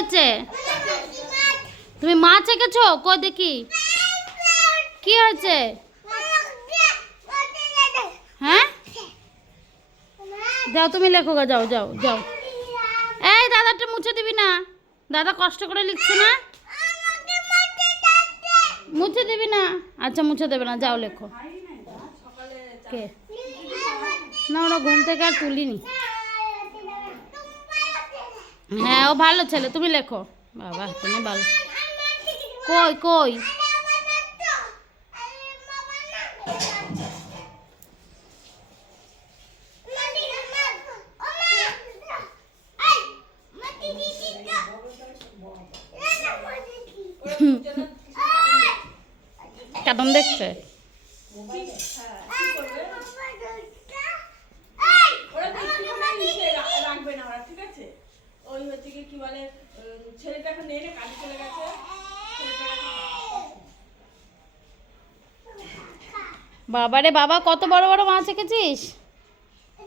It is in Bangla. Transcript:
হয়েছে? তুমি মাছ এঁকেছো? কই দেখি। কি হয়েছে? হ্যাঁ? যাও তুমি লেখো গা, যাও যাও যাও। এই দাদাটা মুছে দিবি না। দাদা কষ্ট করে লিখছে না? মুছে দিবি না? আচ্ছা মুছে দেবে না, যাও লেখো। কে? না, ওরা ঘুম থেকে আর তুলিনি। হ্যাঁ ও ভালো ছেলে তুমি লেখো। বাবা তুমি ভালো। কই কই? কেমন দেখছে? কি বলে ছেলেটা এখন নেই না কাজে চলে গেছে। বাবারে বাবা, কত বড় বড় মাছ এঁকেছিস?